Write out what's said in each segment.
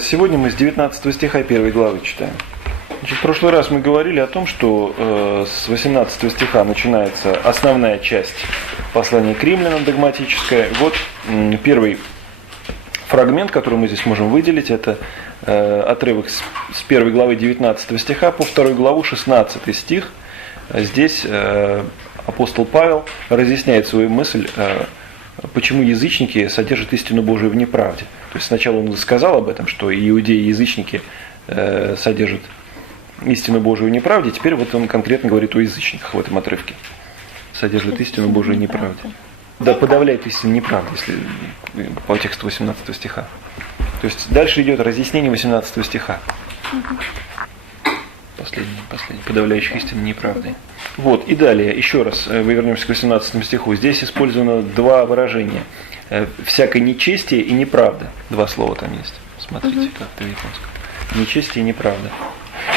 сегодня мы с 19 стиха 1 главы читаем. Значит, в прошлый раз мы говорили о том, что с 18 стиха начинается основная часть послания к римлянам, догматическая. Вот первый фрагмент, который мы здесь можем выделить, это отрывок с 1 главы 19 стиха по 2 главу 16 стих. Здесь апостол Павел разъясняет свою мысль, почему язычники содержат истину Божию в неправде. То есть сначала он сказал об этом, что иудеи и язычники содержат истину Божию в неправде, теперь вот он конкретно говорит о язычниках в этом отрывке. Содержат истину Божию в неправде. Да, подавляет истину неправды, если по тексту 18 стиха. То есть дальше идет разъяснение 18 стиха. Последний, подавляющих истину неправдой. Вот, и далее, еще раз, мы вернемся к 18 стиху. Здесь использовано два выражения. Всякое нечестие и неправда. Два слова там есть. Смотрите, как это в японском. Нечестие и неправда.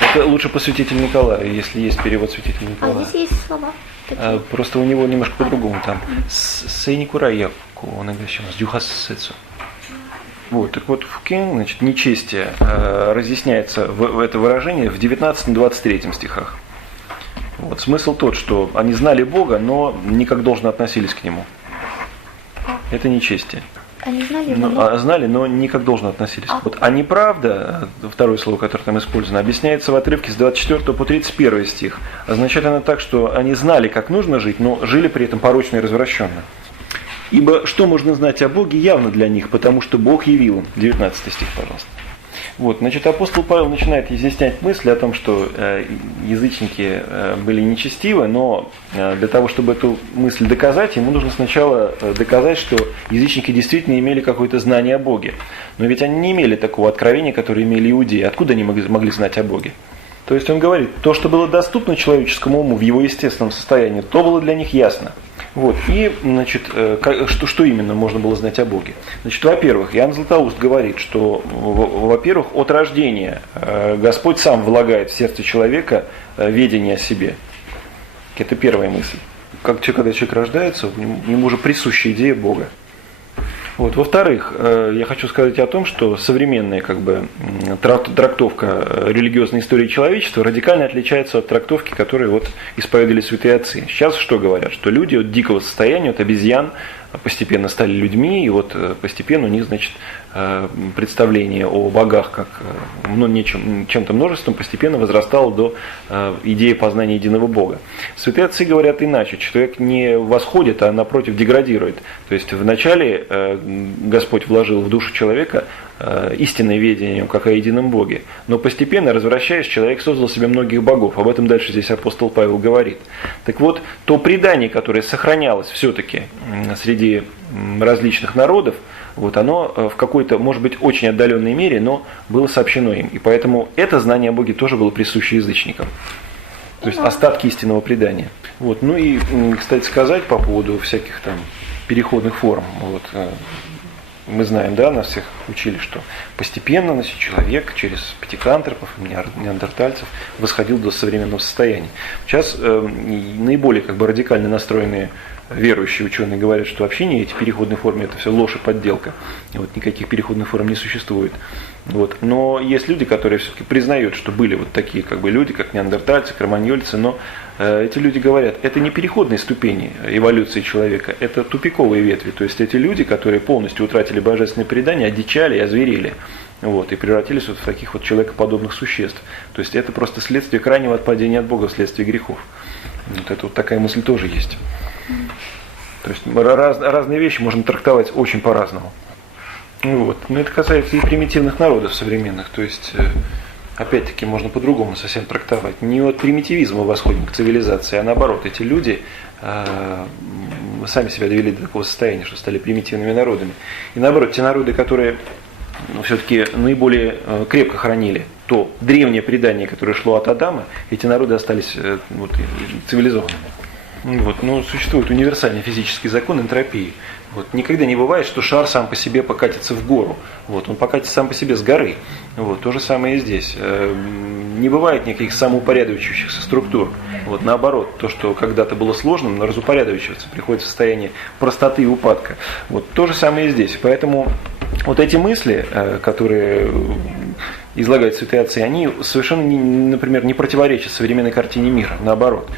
Это лучше по святителю Николаю, если есть перевод святителя Николая. А здесь есть слова? Просто у него немножко по-другому там. Сейникураяку, он еще с дюхасэцу. Вот, так вот, в Кен, значит, нечестие разъясняется в это выражение в 19-23 стихах. Вот, смысл тот, что они знали Бога, но не как должно относились к Нему. Это нечестие. Они знали Его, знали, но не как должно относились. Вот, а неправда, второе слово, которое там использовано, объясняется в отрывке с 24 по 31 стих. Означает оно так, что они знали, как нужно жить, но жили при этом порочно и развращенно. Ибо что можно знать о Боге явно для них, потому что Бог явил им. 19 стих, пожалуйста. Вот, значит, апостол Павел начинает изъяснять мысль о том, что язычники были нечестивы, но для того, чтобы эту мысль доказать, ему нужно сначала доказать, что язычники действительно имели какое-то знание о Боге. Но ведь они не имели такого откровения, которое имели иудеи. Откуда они могли знать о Боге? То есть он говорит, то, что было доступно человеческому уму в его естественном состоянии, то было для них ясно. Вот. И, значит, что именно можно было знать о Боге? Значит, во-первых, Иоанн Златоуст говорит, что, во-первых, от рождения Господь сам влагает в сердце человека ведение о себе. Это первая мысль. Когда человек рождается, ему уже присуща идея Бога. Вот. Во-вторых, я хочу сказать о том, что современная трактовка религиозной истории человечества радикально отличается от трактовки, которую исповедовали святые отцы. Сейчас что говорят? Что люди от дикого состояния, от обезьян, постепенно стали людьми, и постепенно у них, значит, представление о богах как чем-то множеством постепенно возрастало до идеи познания единого Бога. Святые отцы говорят иначе. Человек не восходит, а напротив деградирует. То есть вначале Господь вложил в душу человека истинное ведение, как о едином Боге. Но постепенно, развращаясь, человек создал себе многих богов. Об этом дальше здесь апостол Павел говорит. Так вот, то предание, которое сохранялось все-таки среди различных народов, оно в какой-то, может быть, очень отдаленной мере, но было сообщено им. И поэтому это знание о Боге тоже было присуще язычникам. То есть остатки истинного предания. Ну и, кстати сказать, по поводу всяких там переходных форм. Мы знаем, да, нас всех учили, что постепенно, значит, человек через пятикантропов, неандертальцев восходил до современного состояния. Сейчас наиболее радикально настроенные верующие ученые говорят, что вообще не эти переходные формы, это все ложь и подделка. Никаких переходных форм не существует. Но есть люди, которые все-таки признают, что были такие люди, как неандертальцы, кроманьольцы, но эти люди говорят, это не переходные ступени эволюции человека, это тупиковые ветви. То есть эти люди, которые полностью утратили божественное предание, одичали и озверели. И превратились в таких человекоподобных существ. То есть это просто следствие крайнего отпадения от Бога вследствие грехов. Это такая мысль тоже есть. То есть разные вещи можно трактовать очень по-разному. Но это касается и примитивных народов современных. То есть, опять-таки, можно по-другому совсем трактовать. Не от примитивизма восходим к цивилизации, а наоборот, эти люди сами себя довели до такого состояния, что стали примитивными народами. И наоборот, те народы, которые все-таки наиболее крепко хранили то древнее предание, которое шло от Адама, эти народы остались цивилизованными. Но существует универсальный физический закон энтропии. Никогда не бывает, что шар сам по себе покатится в гору. Он покатится сам по себе с горы. То же самое и здесь. Не бывает никаких самоупорядочивающихся структур. Наоборот, то, что когда-то было сложным, разупорядочиваться приходит в состояние простоты и упадка. То же самое и здесь. Поэтому Вот эти мысли, которые излагают святые отцы, они совершенно, например, не противоречат современной картине мира, наоборот,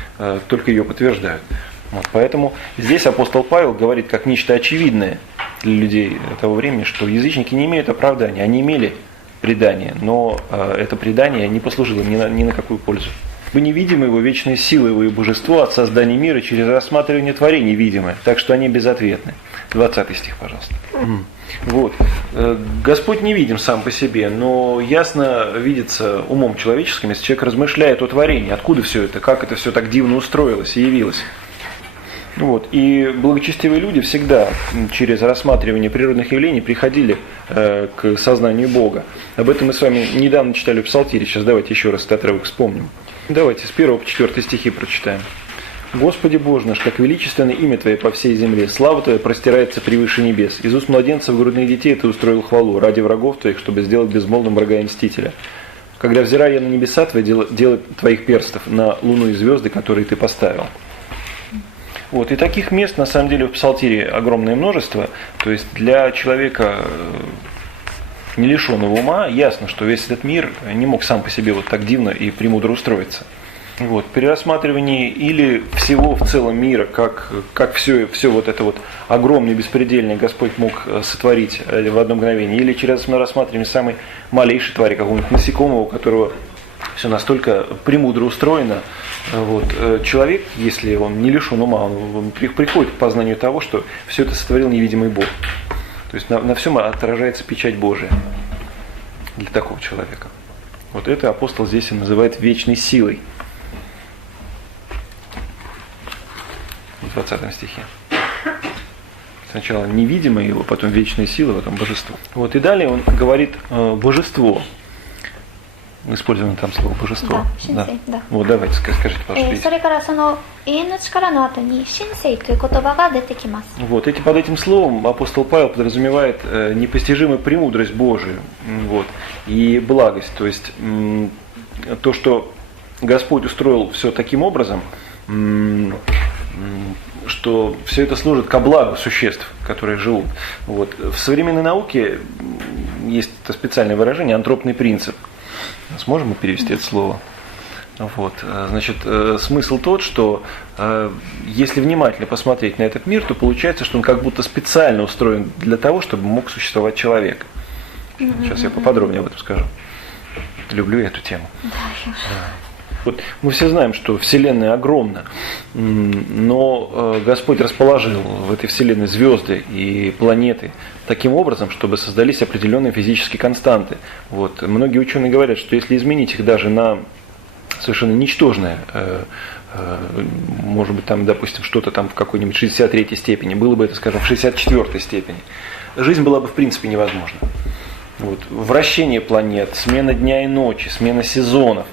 только ее подтверждают. Вот, поэтому здесь апостол Павел говорит как нечто очевидное для людей того времени, что язычники не имеют оправдания, они имели предание, но это предание не послужило ни на какую пользу. Вы невидимы его вечной силой, его и божество от создания мира через рассматривание творений видимое, так что они безответны. 20 стих, пожалуйста. Вот. Господь не видим сам по себе, но ясно видится умом человеческим, если человек размышляет о творении, откуда все это, как это все так дивно устроилось и явилось. Вот. И благочестивые люди всегда через рассматривание природных явлений приходили к сознанию Бога. Об этом мы с вами недавно читали в Псалтире, сейчас давайте еще раз этот отрывок вспомним. Давайте с 1 по 4 стихи прочитаем. «Господи Боже наш, как величественное имя Твое по всей земле, слава Твоя простирается превыше небес. Из уст младенцев грудных детей Ты устроил хвалу ради врагов Твоих, чтобы сделать безмолвным врага и мстителя. Когда взираю я на небеса Твои, дело Твоих перстов, на луну и звезды, которые Ты поставил». Вот. И таких мест, на самом деле, в Псалтире огромное множество. То есть для человека, не лишенного ума, ясно, что весь этот мир не мог сам по себе вот так дивно и премудро устроиться. Вот. При рассматривании или всего в целом мира, как все вот это вот огромное, беспредельное Господь мог сотворить в одно мгновение, или через рассматривание самой малейшей твари, какого-нибудь насекомого, у которого все настолько премудро устроено, вот. Человек, если он не лишен ума, он приходит к познанию того, что все это сотворил невидимый Бог. То есть на всем отражается печать Божия для такого человека. Вот это апостол здесь и называет вечной силой. В 20 стихе. Сначала невидимое его, потом вечная сила, потом божество. Вот. И далее он говорит божество. Мы используем там слово божество. Да, шинсей, да. Вот давайте, скажите, пожалуйста. Вот, под этим словом апостол Павел подразумевает непостижимую премудрость Божию, вот, и благость. То есть то, что Господь устроил все таким образом, что все это служит ко благу существ, которые живут. Вот. В современной науке есть специальное выражение антропный принцип. Сможем мы перевести это слово? Вот. Значит, смысл тот, что если внимательно посмотреть на этот мир, то получается, что он как будто специально устроен для того, чтобы мог существовать человек. Сейчас я поподробнее об этом скажу. Люблю эту тему. Вот. Мы все знаем, что Вселенная огромна, но Господь расположил в этой Вселенной звезды и планеты таким образом, чтобы создались определенные физические константы. Вот. Многие ученые говорят, что если изменить их даже на совершенно ничтожное, может быть, там, допустим, что-то там в какой-нибудь 63-й степени, было бы это, скажем, в 64-й степени, жизнь была бы в принципе невозможна. Вот. Вращение планет, смена дня и ночи, смена сезонов,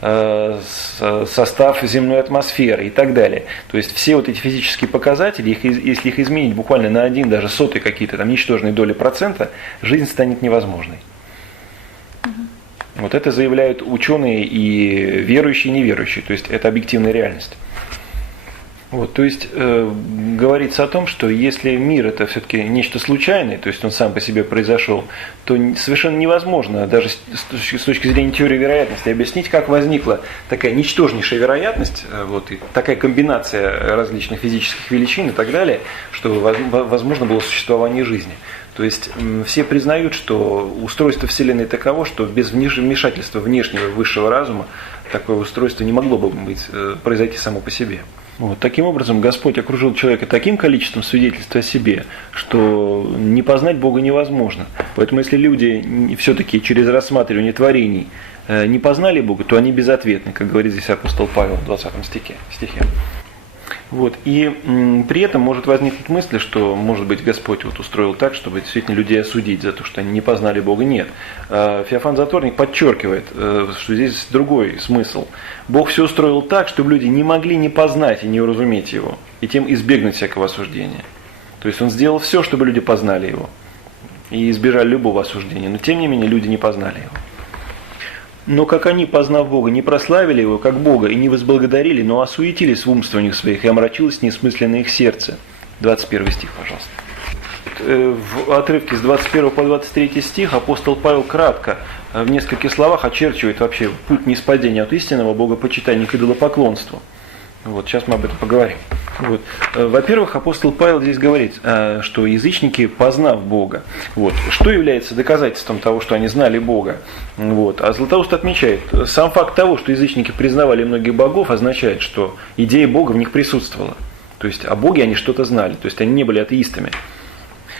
состав земной атмосферы и так далее. То есть все вот эти физические показатели, если их изменить буквально на 1, даже сотые какие-то там ничтожные доли процента, жизнь станет невозможной. Вот это заявляют ученые и верующие, и неверующие. То есть это объективная реальность. Вот, то есть говорится о том, что если мир это все-таки нечто случайное, то есть он сам по себе произошел, то совершенно невозможно даже с точки зрения теории вероятности объяснить, как возникла такая ничтожнейшая вероятность, вот, и такая комбинация различных физических величин и так далее, что возможно было существование жизни. То есть все признают, что устройство Вселенной таково, что без вмешательства внешнего высшего разума такое устройство не могло бы произойти само по себе. Вот. Таким образом, Господь окружил человека таким количеством свидетельств о себе, что не познать Бога невозможно. Поэтому, если люди все-таки через рассматривание творений не познали Бога, то они безответны, как говорит здесь апостол Павел в 20 стихе. Вот. И при этом может возникнуть мысль, что, может быть, Господь вот устроил так, чтобы действительно людей осудить за то, что они не познали Бога. Нет. Феофан Затворник подчеркивает, что здесь другой смысл. Бог все устроил так, чтобы люди не могли не познать и не уразуметь Его, и тем избегнуть всякого осуждения. То есть Он сделал все, чтобы люди познали Его и избежали любого осуждения. Но тем не менее люди не познали Его. Но как они, познав Бога, не прославили Его как Бога и не возблагодарили, но осуетились в умствованиях своих, и омрачилось неисмысленное их сердце. 21 стих, пожалуйста. в отрывке с 21 по 23 стих апостол Павел кратко, в нескольких словах очерчивает вообще путь ниспадения от истинного богопочитания к идолопоклонству. Вот, сейчас мы об этом поговорим. Вот. Во-первых, апостол Павел здесь говорит, что язычники, познав Бога, вот, что является доказательством того, что они знали Бога. Вот. А Златоуст отмечает, сам факт того, что язычники признавали многих богов, означает, что идея Бога в них присутствовала. То есть о Боге они что-то знали, то есть они не были атеистами.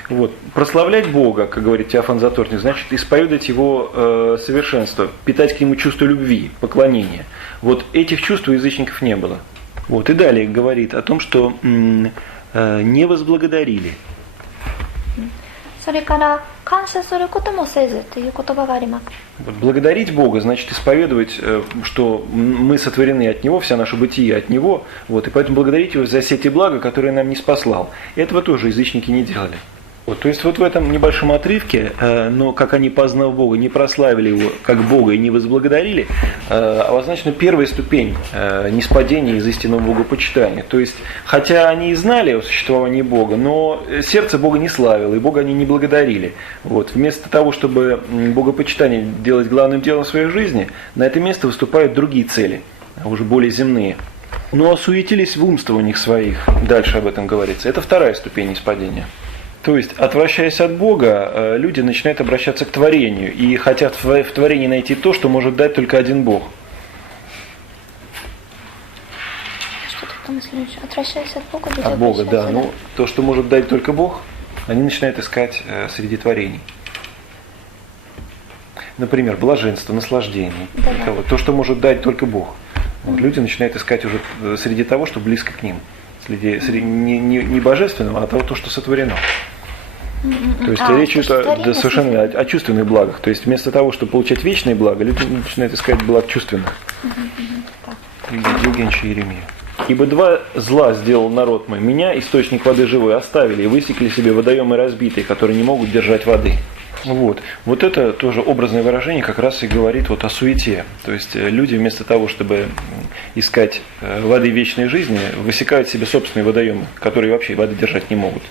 Вот. Прославлять Бога, как говорит Теофан Затворник, значит исповедать Его совершенство, питать к Нему чувство любви, поклонения. Вот этих чувств у язычников не было. Вот. И далее говорит о том, что не возблагодарили. それから感謝することもせずという言葉があります。 Вот. Благодарить Бога значит исповедовать, что мы сотворены от Него, вся наше бытие от Него, вот, и поэтому благодарить Его за все те блага, которые нам не спаслал. Этого тоже язычники не делали. Вот, то есть вот в этом небольшом отрывке, но как они, познав Бога, не прославили Его как Бога и не возблагодарили, обозначена первая ступень ниспадения из истинного богопочитания. То есть, хотя они и знали о существовании Бога, но сердце Бога не славило, и Бога они не благодарили. Вот, вместо того, чтобы богопочитание делать главным делом в своей жизни, на это место выступают другие цели, уже более земные. Но осуетились в умствованиях своих, дальше об этом говорится. Это вторая ступень ниспадения. То есть, отвращаясь от Бога, люди начинают обращаться к творению и хотят в творении найти то, что может дать только один Бог. Что ты там следующее? Отвращаясь от Бога, люди От Бога, да. обращаются, Ну, то, что может дать только Бог, они начинают искать среди творений. Например, блаженство, наслаждение. Да-да. То, что может дать только Бог. Вот, люди начинают искать уже среди того, что близко к ним. Среди не божественного, а того, то, что сотворено. То есть речь идет совершенно о чувственных благах. То есть вместо того, чтобы получать вечные блага, люди начинают искать благ чувственных. Евгеньевич Еремия. «Ибо два зла сделал народ мой. Меня, источник воды живой, оставили и высекли себе водоемы разбитые, которые не могут держать воды». Вот это тоже образное выражение как раз и говорит вот о суете. То есть люди вместо того, чтобы искать воды вечной жизни, высекают себе собственные водоемы, которые вообще воды держать не могут.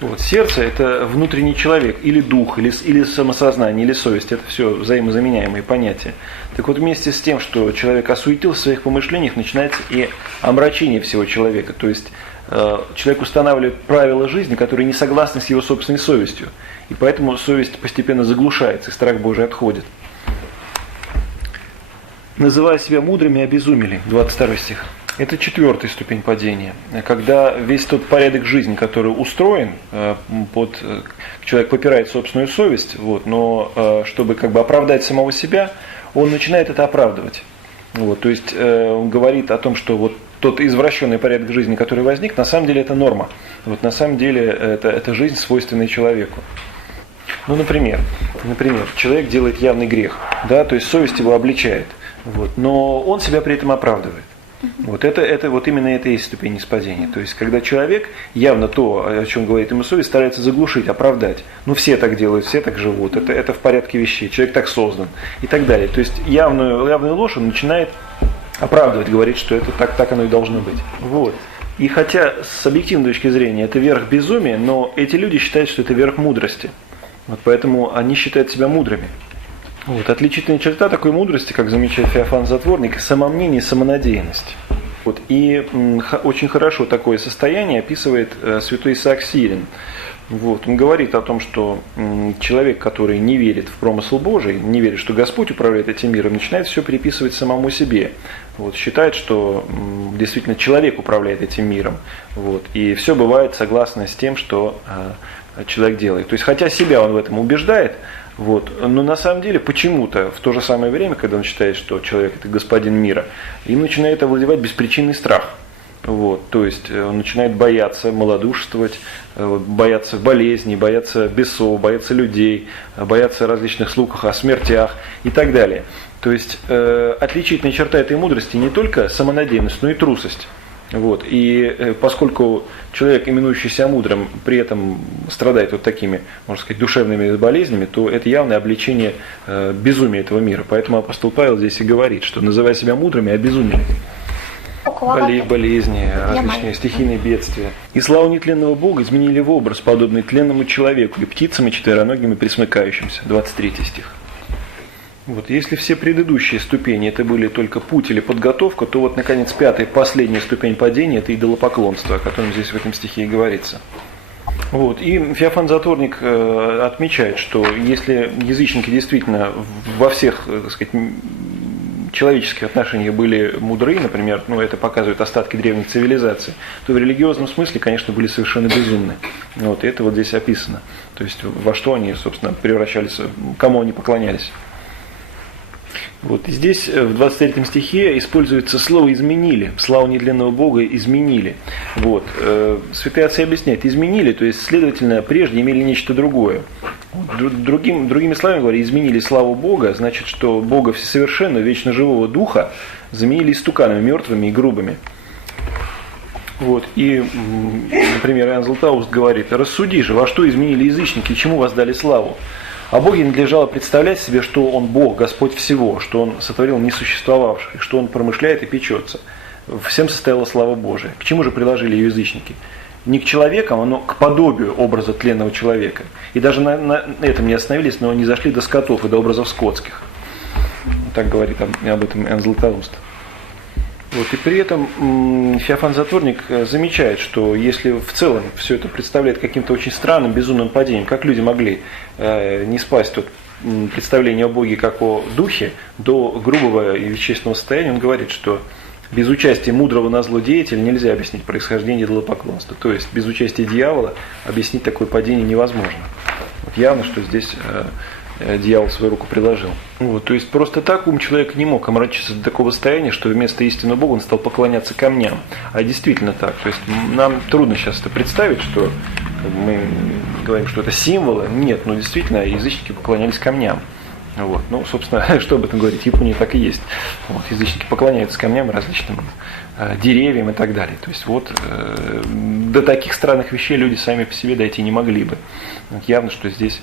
Вот. Сердце – это внутренний человек, или дух, или самосознание, или совесть. Это все взаимозаменяемые понятия. Так вот, вместе с тем, что человек осуетился в своих помышлениях, начинается и омрачение всего человека. То есть человек устанавливает правила жизни, которые не согласны с его собственной совестью. И поэтому совесть постепенно заглушается, и страх Божий отходит. «Называя себя мудрыми, обезумели» 22 стих. Это 4-я ступень падения. Когда весь тот порядок жизни, который устроен, человек попирает собственную совесть, но чтобы как бы оправдать самого себя, он начинает это оправдывать. То есть он говорит о том, что вот тот извращенный порядок жизни, который возник, на самом деле это норма. На самом деле это жизнь, свойственная человеку. Ну, например, человек делает явный грех, да, то есть совесть его обличает, но он себя при этом оправдывает. Это именно это и есть ступень ниспадения. То есть, когда человек явно то, о чем говорит ему совесть, старается заглушить, оправдать. Ну, все так делают, все так живут, это в порядке вещей, человек так создан и так далее. То есть, явную ложь он начинает оправдывать, говорит, что это так оно и должно быть. И хотя с объективной точки зрения это верх безумия, но эти люди считают, что это верх мудрости. Поэтому они считают себя мудрыми. Отличительная черта такой мудрости, как замечает Феофан Затворник, самомнение и самонадеянность. И очень хорошо такое состояние описывает святой Исаак Сирин. Он говорит о том, что человек, который не верит в промысл Божий, не верит, что Господь управляет этим миром, начинает все приписывать самому себе. Считает, что действительно человек управляет этим миром. И все бывает согласно с тем, что человек делает. То есть, хотя себя он в этом убеждает, но на самом деле почему-то в то же самое время, когда он считает, что человек это господин мира, им начинает овладевать беспричинный страх. То есть он начинает бояться малодушествовать, бояться болезней, бояться бесов, бояться людей, бояться различных слухов о смертях и так далее. То есть отличительная черта этой мудрости не только самонадеянность, но и трусость. И поскольку человек, именующий себя мудрым, при этом страдает такими, можно сказать, душевными болезнями, то это явное обличение безумия этого мира. Поэтому апостол Павел здесь и говорит, что называя себя мудрыми, обезумели. 怖がって болезни, различные стихийные бедствия. И славу нетленного Бога изменили в образ, подобный тленному человеку, и птицам, и четвероногим, и пресмыкающимся. 23 стих. Вот, если все предыдущие ступени это были только путь или подготовка, то вот, наконец, пятая, последняя ступень падения – это идолопоклонство, о котором здесь в этом стихе и говорится. Вот, и Феофан Затворник отмечает, что если язычники действительно во всех, так сказать, человеческих отношениях были мудры, например, это показывают остатки древних цивилизаций, то в религиозном смысле, конечно, были совершенно безумны. Вот, и это вот здесь описано. То есть во что они, собственно, превращались, кому они поклонялись. Вот, и здесь в 23 стихе используется слово «изменили», славу нетленного Бога изменили. Вот. Святые отцы объясняют, изменили, то есть, следовательно, прежде имели нечто другое. Другими словами говоря, изменили славу Бога, значит, что Бога всесовершенного, вечно живого Духа заменили истуканами, мертвыми и грубыми. Вот. И, например, Иоанн Златоуст говорит: «Рассуди же, во что изменили язычники и чему воздали славу? О Боге надлежало представлять себе, что Он Бог, Господь всего, что Он сотворил несуществовавших, что Он промышляет и печется. Всем состояла слава Божия. К чему же приложили ее язычники? Не к человекам, но к подобию образа тленного человека. И даже на этом не остановились, но не зашли до скотов и до образов скотских». Так говорит об этом Иоанн Златоуст. Вот, и при этом Феофан Затворник замечает, что если в целом все это представляет каким-то очень странным, безумным падением, как люди могли не спасть от представления о Боге как о Духе до грубого и вещественного состояния, он говорит, что без участия мудрого назло деятеля нельзя объяснить происхождение идолопоклонства. То есть без участия дьявола объяснить такое падение невозможно. Вот явно, что здесь дьявол свою руку приложил. Вот, то есть просто так ум человека не мог омрачиться до такого состояния, что вместо истинного Бога он стал поклоняться камням. А действительно так. То есть нам трудно сейчас это представить, что мы говорим, что это символы. Нет, но действительно язычники поклонялись камням. Вот. Ну, собственно, что об этом говорить, в Японии так и есть. Вот, язычники поклоняются камням, различным деревьям и так далее. То есть вот до таких странных вещей люди сами по себе дойти не могли бы. Вот, явно, что здесь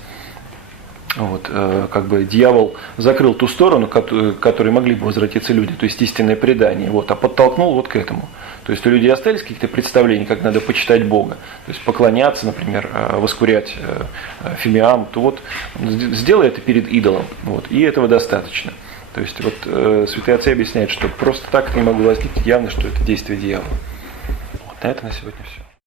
вот, как бы дьявол закрыл ту сторону, к которой могли бы возвратиться люди, то есть истинное предание, вот, а подтолкнул вот к этому. То есть у людей остались какие-то представления, как надо почитать Бога, то есть поклоняться, например, воскурять фимиам, то вот сделай это перед идолом, вот, и этого достаточно. То есть вот святые отцы объясняют, что просто так это не могло возникнуть, явно, что это действие дьявола. Вот, на это на сегодня все.